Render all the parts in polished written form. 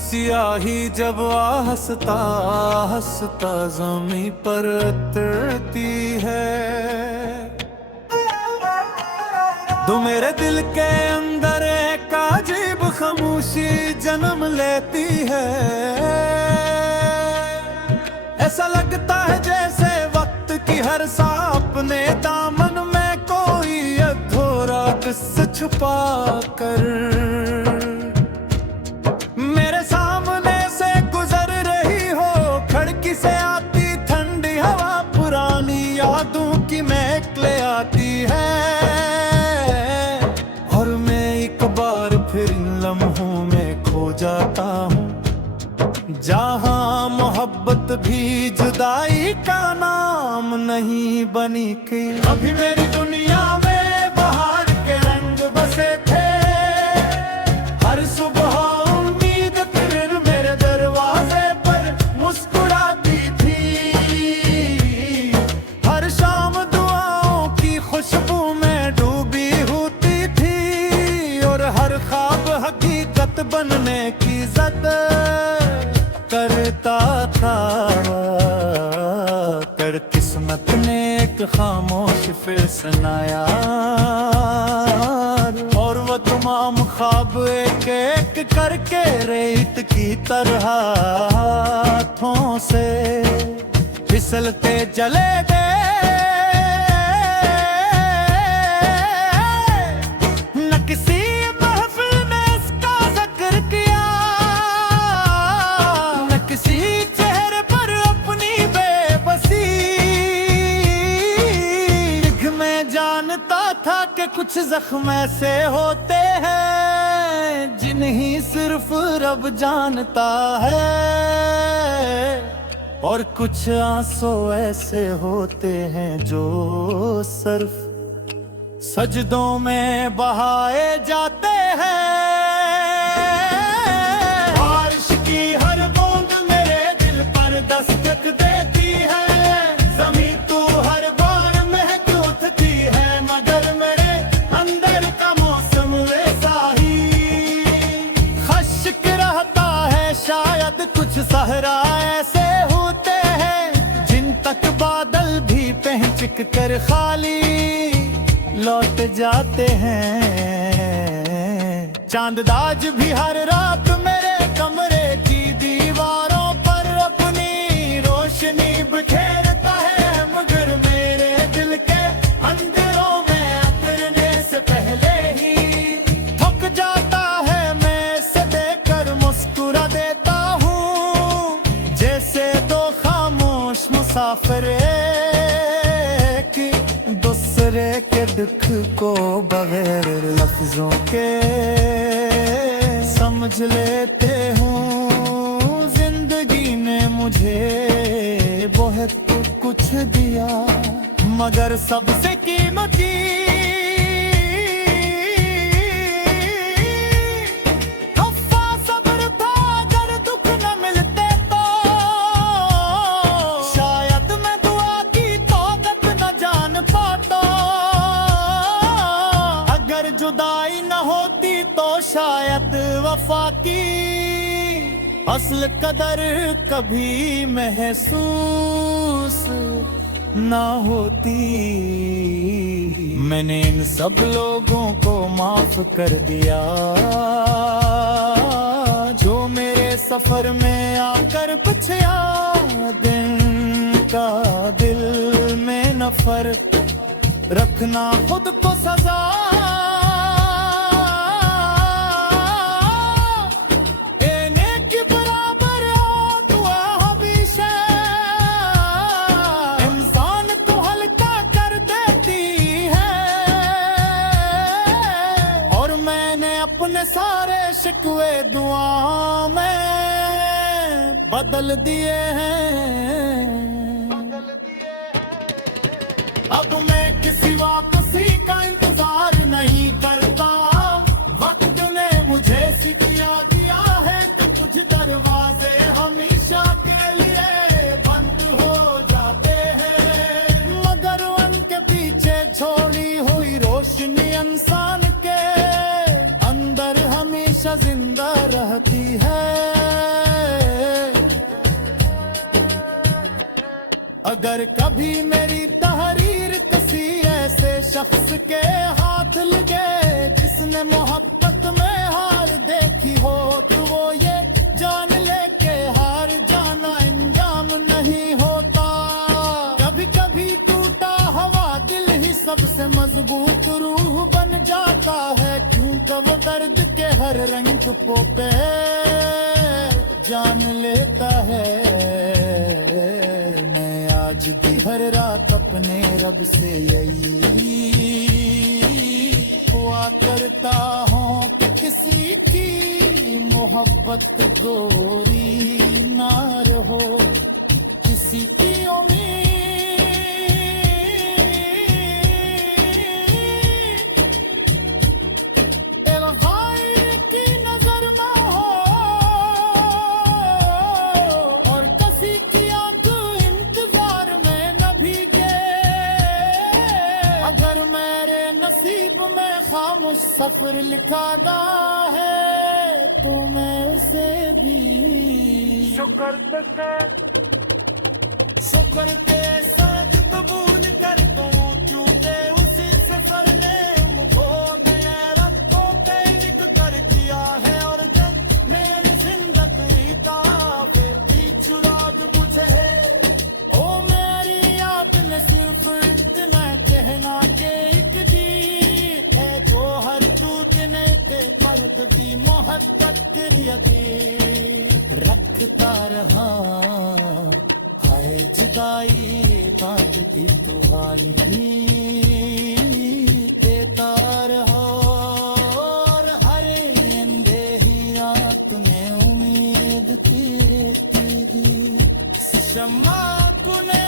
सियाही जब हंसता हंसता ज़मीं पर उतरती है, तो मेरे दिल के अंदर एक अजीब खामोशी जन्म लेती है। ऐसा लगता है जैसे वक्त की हर सांस अपने दामन में कोई अधूरा किस्सा छुपा कर मेरे सामने से गुजर रही हो। खिड़की से आती ठंडी हवा पुरानी यादों की महक ले आती है, और मैं एक बार फिर इन लम्हों में खो जाता हूँ, जहाँ मोहब्बत भी जुदाई का नाम नहीं बनी के। अभी मेरी दुनिया में बाहर के रंग बसे थे, हर सुबह उम्मीद फिर मेरे दरवाजे पर मुस्कुराती थी, हर शाम दुआओं की खुशबू में डूबी होती थी, और हर ख्वाब हकीकत बनने की ज़द करता था। कर किस्मत ने एक खामोश फिर सुनाया, और वो तमाम ख्वाब एक एक करके रेत की तरह हाथों से फिसलते चले गए। न किसी महफिल में इसका जिक्र किया, न किसी चेहरे पर अपनी बेबसी। मैं जानता था कि कुछ जख्म ऐसे होते हैं जिन्हें सिर्फ रब जानता है, और कुछ आंसू ऐसे होते हैं जो सिर्फ सजदों में बहाए जाते हैं। बारिश की हर बूंद मेरे दिल पर दस्तक देती है, ज़मीं तू हर बार महक उठती है, मगर मेरे अंदर का मौसम वैसा ही खश्क रहता है। शायद कुछ सहरा ऐसे होते हैं जिन तक बादल भी पहचक कर खाली लौट जाते हैं। चांददाज भी हर रात मेरे कमरे की दीवारों पर अपनी रोशनी बिखेरता है, मगर मेरे दिल के अंधेरों में उतरने से पहले ही थक जाता है। मैं इसे देखकर मुस्कुरा देता हूँ, जैसे दो खामोश मुसाफिर एक दूसरे के दुख को बगैर लफ्जों के समझ लेते हूँ। जिंदगी ने मुझे बहुत कुछ दिया, मगर सबसे कीमती तोहफा सब्र था। अगर दुख न मिलते तो शायद मैं दुआ की तौकत न जान पाता, अगर जुदाई न होती तो शायद वफा की असल कदर कभी महसूस ना होती। मैंने इन सब लोगों को माफ कर दिया जो मेरे सफर में आकर पूछा। दिन का दिल में न फर्क रखना खुद को सजा, अपने सारे शिकवे दुआ में बदल दिए हैं। अब मैं किसी वापसी का इंतजार नहीं करता, वक्त ने मुझे सिखा दिया है कि कुछ दरवाजे हमेशा के लिए बंद हो जाते हैं, मगर उनके पीछे छोड़ी हुई रोशनी इंसान के अंदर हमेशा जिंदा रहती है। अगर कभी मेरी तहरीर किसी ऐसे शख्स के हाथ लगे जिसने मोहब्बत में हार देखी हो, तो वो ये जान ले के हार जाना इंजाम नहीं होता। कभी कभी टूटा हुआ दिल ही सबसे मजबूत रूह बन जाता है, क्योंकि वो दर्द के हर रंग पे जान लेता है। मैं आज भी हर रात अपने रब से यही दुआ करता हूँ कि किसी की मोहब्बत गोरी ना रहो, किसी की उम्मीद गैर की नजर में हो, और किसी की आंख इंतजार में न भीगे। अगर मेरे नसीब में खामोश सफर लिखा दा है, तो मैं उसे भी शुक्र के साथ कबूल कर दूं, क्योंकि उसी सफर ने मुझको गैरत को तैरिक कर दिया है। और जब मेरी जिंदगी दावे भी चुराग बुझे, ओ मेरी आपने सिर्फ इतना कहना के एक दी है, तो हर टूटने पे पर्द दी मोहब्बत तेरी रखता रहा। हाय जुदाई बांटती तुम्हारी देता रहो, और हर अंधेरी रात में उम्मीद की तेरी शम्मा कुने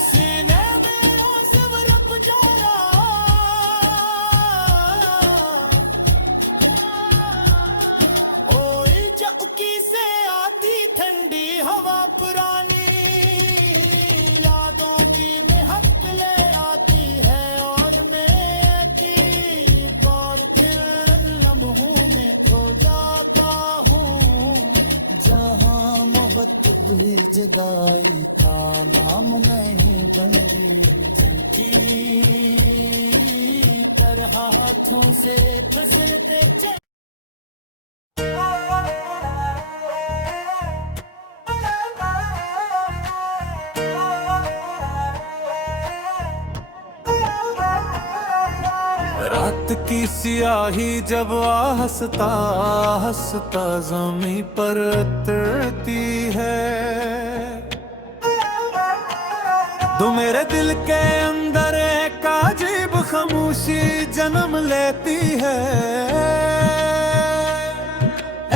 सीने में सब रब जोड़ा। से आती ठंडी हवा पुरानी यादों की महक ले आती है, और मैं की और फिर लम्हों में खो जाता हूँ, जहाँ मोहब्बत भी जुदाई का नाम नहीं बनती। जिनकी तरह हाथों से फिसलते चले रात की सियाही जब हंसता हंसता ज़मीं पर उतरती है, तो मेरे दिल के अंदर एक अजीब खामोशी जन्म लेती है।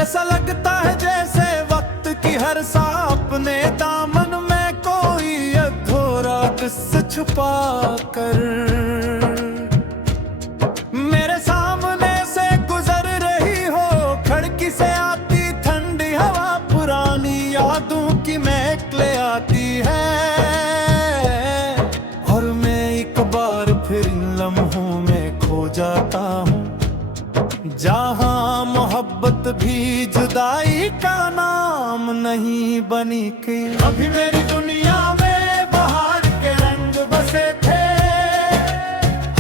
ऐसा लगता है जैसे वक्त की हर सांप अपने दामन में कोई अधूरा किस्सा छुपा कर मेरे सामने से गुजर रही हो। खिड़की से आती ठंडी हवा पुरानी यादों की महक ले आती है, और मैं एक बार फिर इन लम्हों में खो जाता हूँ, जहाँ मोहब्बत भी जुदाई का नाम नहीं बनी। के अभी मेरी दुनिया में बहार के रंग बसे थे,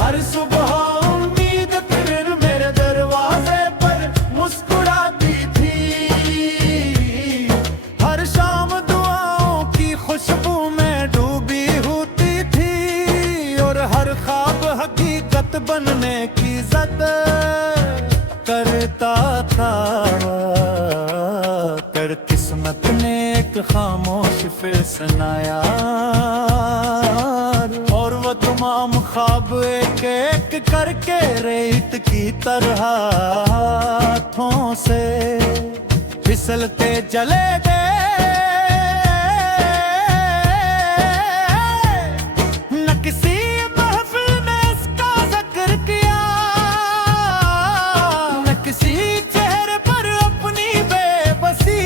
हर सुबह उम्मीद फिर मेरे दरवाजे पर मुस्कुराती थी, हर शाम दुआओं की खुशबू में डूबी होती थी, और हर ख्वाब हकीकत बनने की ज़द करता था। कर किस्मत ने एक खामोश फिर सुनाया, और वो तमाम ख्वाब एक एक करके रेत की तरह हाथों से फिसलते चले गए। न किसी महफिल में इसका जिक्र किया, न किसी चेहरे पर अपनी बेबसी।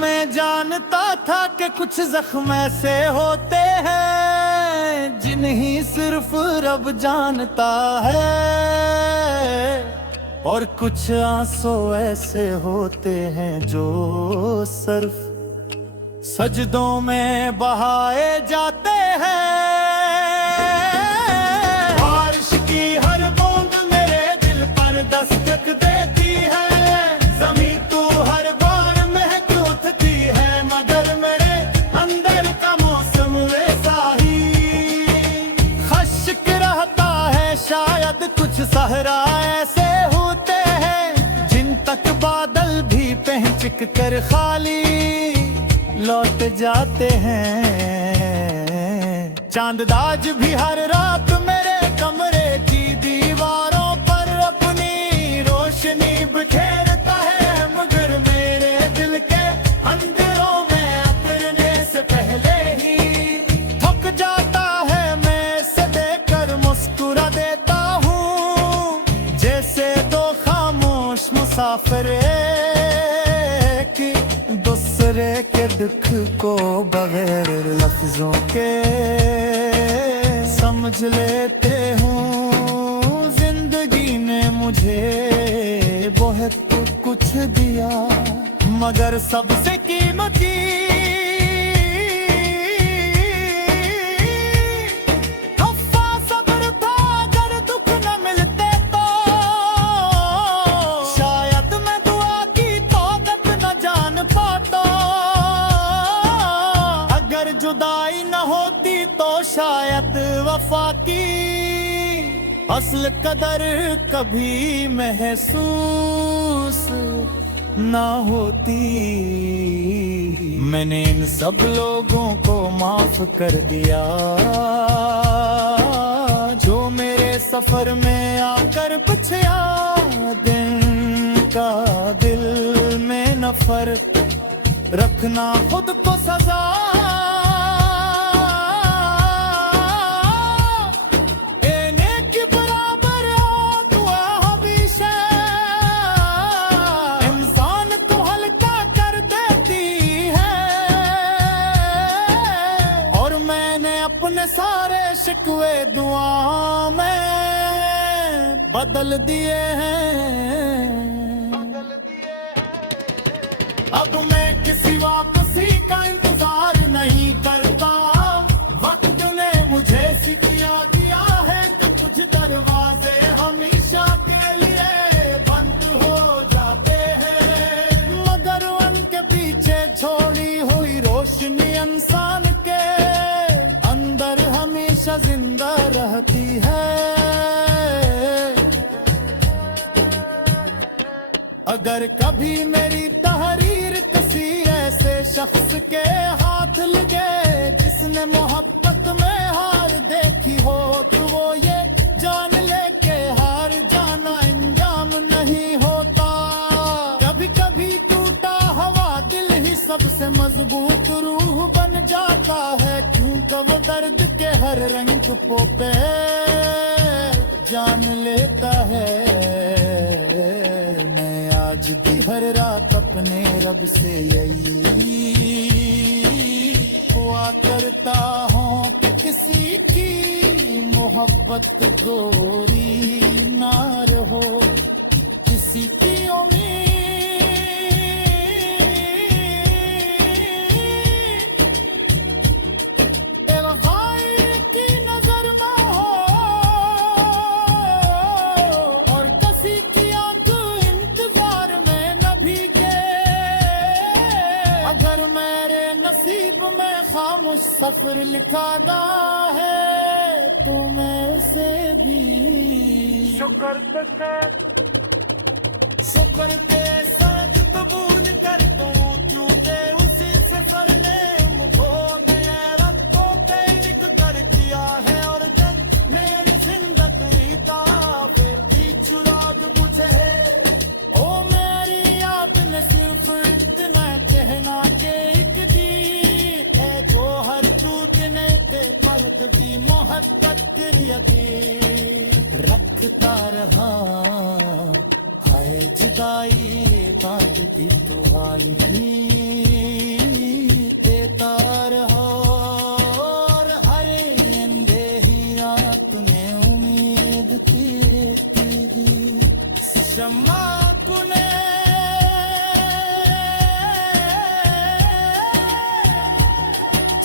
मैं जानता था कि कुछ जख्म ऐसे होते हैं जिन्हें सिर्फ रब जानता है। और कुछ आंसू ऐसे होते हैं जो सिर्फ सजदों में बहाए जाते हैं। बारिश की हर बूंद मेरे दिल पर दस्तक देती है, ज़मीं तू हर बार महक उठती है, मगर मेरे अंदर का मौसम वैसा ही खश्क रहता है। शायद कुछ सहरा ऐसे होते हैं जिन तक बादल भी पहचक कर खाली लौट जाते हैं। चांददाज भी हर रात मेरे कमरे की दीवारों पर अपनी रोशनी बिखेरता है, मगर मेरे दिल के अंधेरों में उतरने से पहले ही थक जाता है। मैं इसे देखकर मुस्कुरा देता हूँ, जैसे दो खामोश मुसाफिर दूसरे के दुख को बगैर लफ्जों के समझ लेते हूँ। जिंदगी ने मुझे बहुत कुछ दिया, मगर सबसे कीमती तोहफा सब्र था। अगर दुख न मिलते तो शायद मैं दुआ की तौकत न जान पाता। अगर जुदाई न होती तो शायद वफा की असल कदर कभी महसूस ना होती। मैंने इन सब लोगों को माफ कर दिया जो मेरे सफर में आकर पूछा। दिन का दिल में न फर्क रखना खुद को सजा। अपने सारे शिकवे दुआ में बदल दिए हैं। अब मैं किसी वापसी का इंतजार नहीं करता। वक्त ने मुझे सिखा दिया है कि कुछ दरवाजे हमेशा के लिए बंद हो जाते हैं, मगर उनके पीछे छोड़ी हुई रोशनी इंसान के अंदर हमेशा जिंदा रहती है। अगर कभी मेरी तहरीर किसी ऐसे शख्स के हाथ लगे जिसने मोहब्बत में हार देखी हो, तो वो ये जान ले के हार जाना इंजाम नहीं होता। कभी कभी टूटा हुआ दिल ही सबसे मजबूत रूह बन जाता है, क्योंकि वो दर्द के हर रंग पे जान लेता है। मैं आज भी हर रात अपने रब से यही दुआ करता हूँ कि किसी की मोहब्बत गोरी ना रहो, किसी की उम्मीद सफर लिखा दा है तो मैं उसे भी शुक्र ते साथ कबूल कर दूं, क्यों दे उसी सफर ने मुझको मेरा को लिख कर दिया है। और जब मेरी जिंदगी फिर छुड़ा दो मुझे। ओ मेरी आपने सिर्फ इतना कहना के एक दी जो हर टूटने पे पर्द की मोहब्बत रखता रहा। हाय जुदाई बांटती तुम्हारी देता रहा। और हर अंधेरी रात में उम्मीद की शम्मा कुने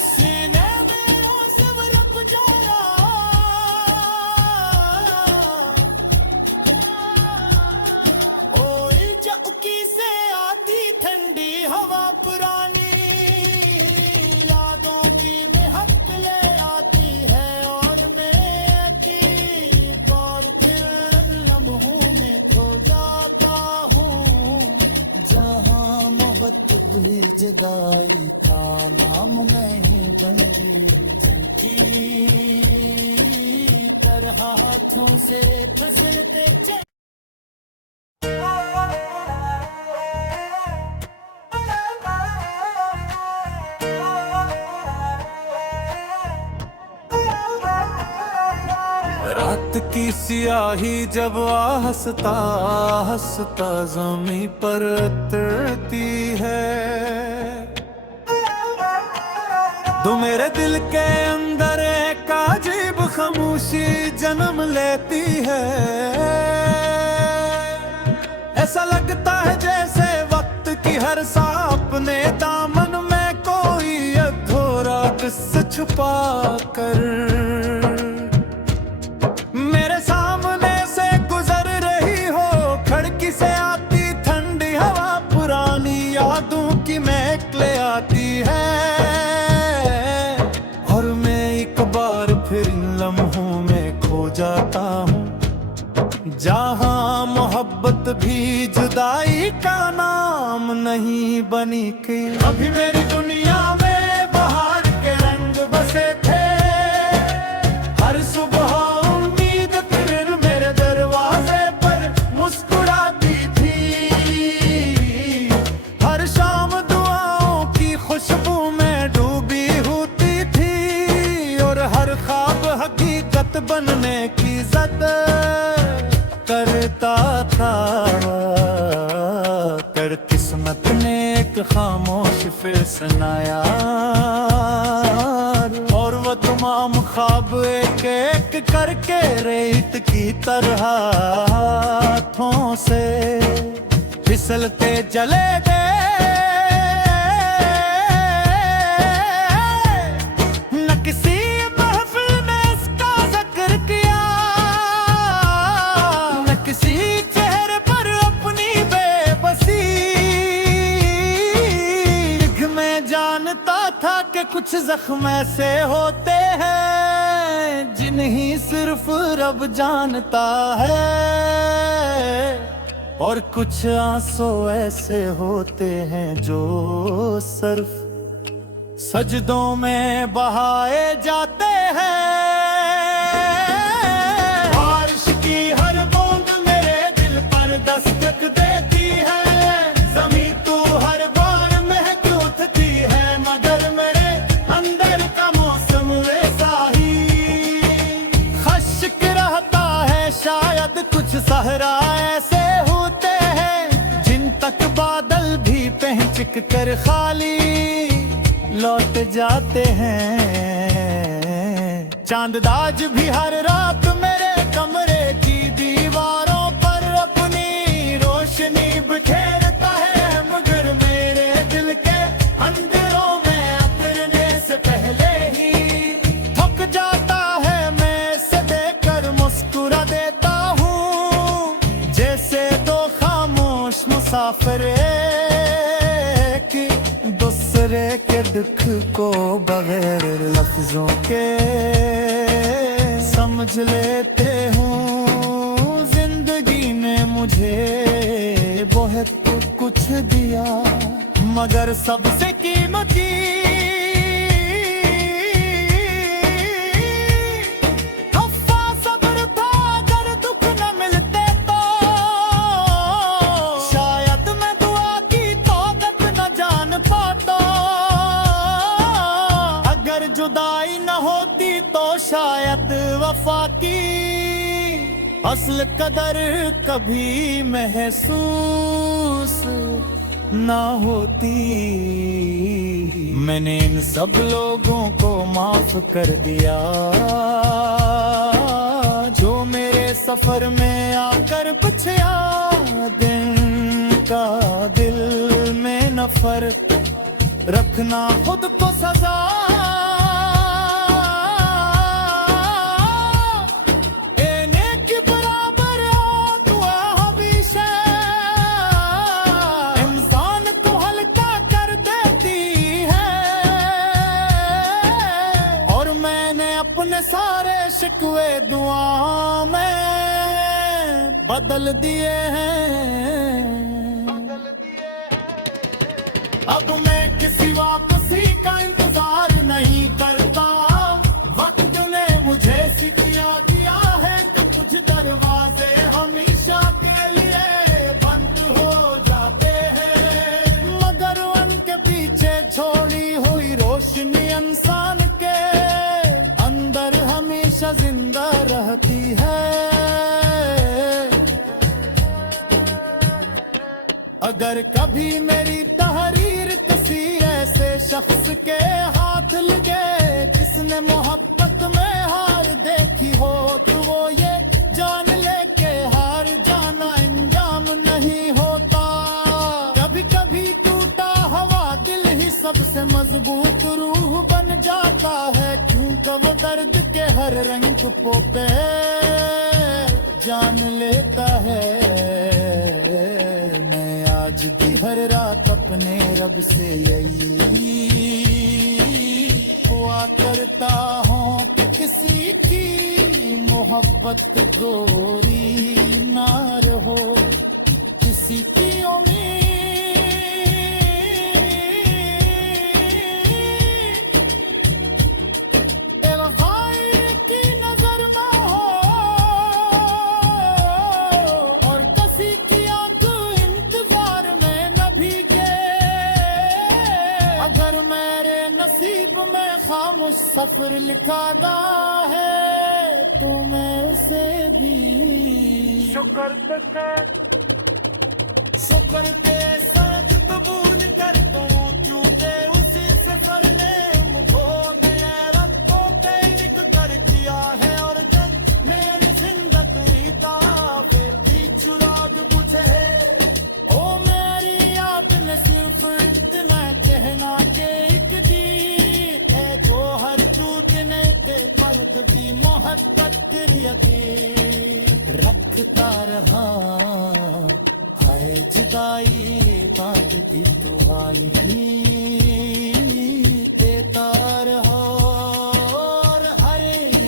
सीने में ओ सब रब जाना ओ इल्जा से आती ठंडी हवा पुरानी यादों की महक ले आती है और मैं की और फिर लम्हों में खो जाता हूँ जहाँ मोहब्बत भी जगाई का नाम नहीं बन गई जनकी कर हाथों से फिसलते रात की सियाही जब हंसता हंसता ज़मीं पर उतरती है तो मेरे दिल के अंदर एक अजीब खामोशी जन्म लेती है। ऐसा लगता है जैसे वक्त की हर सांप अपने दामन में कोई अधूरा किस्सा छुपा कर मेरे सामने से गुजर रही हो। खिड़की से आती ठंडी हवा पुरानी यादों की महक ले आती है और मैं एक बार फिर इन लम्हों में खो जाता हूँ जहाँ मोहब्बत भी जुदाई का नाम नहीं बनी के। अभी मेरी दुनिया में बाहर के रंग बसे थे हर सुबह उम्मीद फिर मेरे दरवाजे पर मुस्कुराती थी हर शाम दुआओं की खुशबू में डूबी होती थी और हर ख्वाब हकीकत बनने की ज़द करता था कर किस्मत ने एक खामोश फिर सुनाया और वो तमाम ख्वाब एक एक करके रेत की तरह हाथों से फिसलते चले गए। न किसी महफिल में इसका जिक्र किया न किसी चेहरे पर अपनी बेबसी मैं जानता था कि कुछ जख्म ऐसे होते हैं जिन्हें सिर्फ रब जानता है और कुछ आंसू ऐसे होते हैं जो सिर्फ सजदों में बहाए जाते हैं। बारिश की हर बूंद मेरे दिल पर दस्तक देती है ज़मीं तू हर बार महक उठती है मगर मेरे अंदर का मौसम वैसा ही खश्क रहता है। शायद कुछ सहरा ऐसे होते हैं जिन तक बादल भी पहचक कर खाली लौट जाते हैं। चांददाज भी हर रात मेरे कमरे की दीवारों पर अपनी रोशनी बिखेरता है मगर मेरे दिल के अंधेरों में उतरने से पहले ही थक जाता है। मैं इसे देखकर मुस्कुरा देता हूँ जैसे दो खामोश मुसाफिर एक दूसरे के दुख को बगैर लफ्जों के समझ लेते हूँ। जिंदगी ने मुझे बहुत कुछ दिया मगर सबसे कीमती हफ्फा सब्र था। अगर दुख न मिलते तो शायद मैं दुआ की तौकत न जान पाता। अगर जुदाई न होती तो शायद वफा की असल कदर कभी महसूस ना होती। मैंने इन सब लोगों को माफ कर दिया जो मेरे सफर में आकर बचिया दिन का दिल में न फर्क रखना खुद को सजा नेक बराबर दुआ हमेशा इंसान को हल्का कर देती है और मैंने अपने सारे शिकवे दुआ में बदल दिए हैं। अब मैं किसी वापसी का इंतजार नहीं करता, वक्त ने मुझे सिखा दिया है कि कुछ दरवाजे हमेशा के लिए बंद हो जाते हैं, मगर उनके पीछे छोड़ी हुई रोशनी इंसान के अंदर हमेशा जिंदा रहती है। अगर कभी मेरी तहरीर किसी ऐसे शख्स के हाथ लगे जिसने मोहब्बत में हार देखी हो, तो वो ये जान ले के हार जाना इंजाम नहीं होता। कभी कभी टूटा हुआ दिल ही सबसे मजबूत रूह बन जाता है, क्योंकि वो दर्द के हर रंग पे जान लेता है। आज भी हर रात अपने रब से यही दुआ करता हूँ कि किसी की मोहब्बत गोरी ना रहो, किसी की उम्मीद गैर की नजर में हो और किसी की आंख इंतजार में न भीगे। अगर मेरे नसीब में खामोश सफर लिखा दा है तो मैं उसे भी शुक्र ते सरद कबूल कर दूं, क्योंकि उसी सफर ने मुझको मेरे रखो पे लिख कर दिया है और जब मेरी जिंदगी ताबे भी चुरा मुझे। ओ मेरी आपने सिर्फ इतना कहना के एक दी है तो हर टूटने पे पर्द दी मोहब्बत यकीन रखता रहा। हाय जुदाई बांधती तुम्हारी देता रहो और हर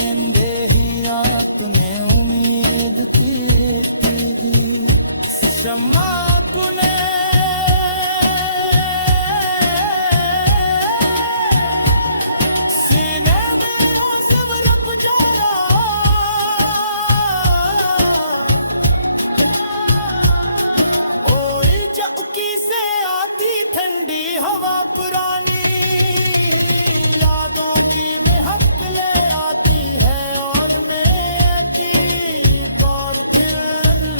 अंधेरी रात में उम्मीद की शम्मा कुने सीने में सब रब जारा से आती ठंडी हवा पुरानी यादों की महक ले आती है और मैं की और फिर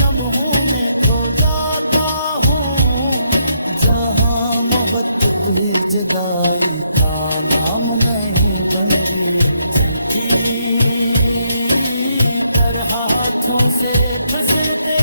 लम्हों में खो जाता हूँ, जहाँ मोहब्बत भी जुदाई का नाम नहीं बनती चलती कर हाथों से फिसलते